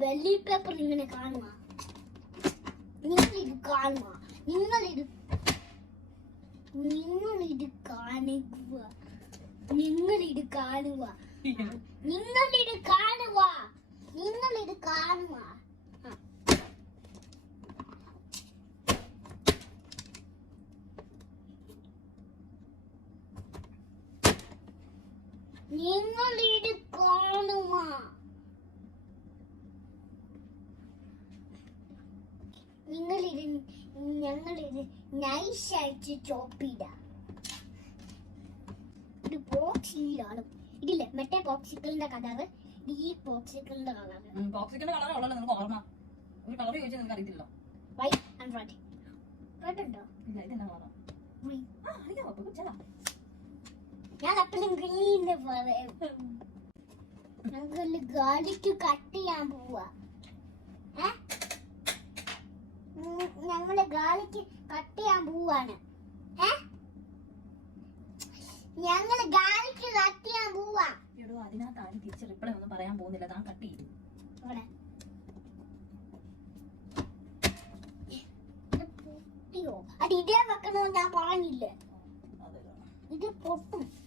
വെള്ളി പേപ്പർ ഇങ്ങനെ കാണുക. നിങ്ങളിത് കാണുക. നിങ്ങളിത് കാണുക. നിങ്ങളിത് കാണുക. നിങ്ങളിത് കാണുക. നിങ്ങളിത് കാണുക. നിങ്ങളിത് കാണുക. ഞങ്ങളിത് നൈസായിട്ട് ചോപ്പിടാം. ഇത് പോക്സിലാണ്. ഇതില്ലേ മറ്റേ പോക്സിക്കിളിന്റെ കളറ്, ഈ പോക്സിക്കിളിന്റെ കളറ്. പോക്സിക്കിളിന്റെ കളർ ഉള്ളല്ലോ നിങ്ങൾക്ക് ഓർമ്മ. ഒരു കളർ ചോദിച്ചാൽ നിങ്ങൾക്ക് അറിയത്തില്ല. White and red. റെഡ് ഉണ്ടോ? ഇല്ല, ഇതെന്താ കളറാ? ഗ്രീൻ. അറിയാമോ? അപ്പൊ കുച്ചതാ. ഞാൻ എപ്പോഴും ഗ്രീന് പറയും. ഞങ്ങൾ ഗാലിക്ക് കട്ട് ചെയ്യാൻ പോവാ. ഞങ്ങള് ഗാലിക്ക് കട്ട് ചെയ്യാൻ പോവാണ്. ഞങ്ങള് ഗാലിക്ക് കട്ട് ചെയ്യാൻ പോവാ. എടോ, അതിനകത്ത് ആരും തിരിച്ച് റിപ്ലൈ ഒന്നും പറയാൻ പോകുന്നില്ല. താൻ കട്ട് ചെയ്തു. അത് ഇതേ വെക്കണോ ഞാൻ പറഞ്ഞില്ലേ. ഇത് പൊട്ടും.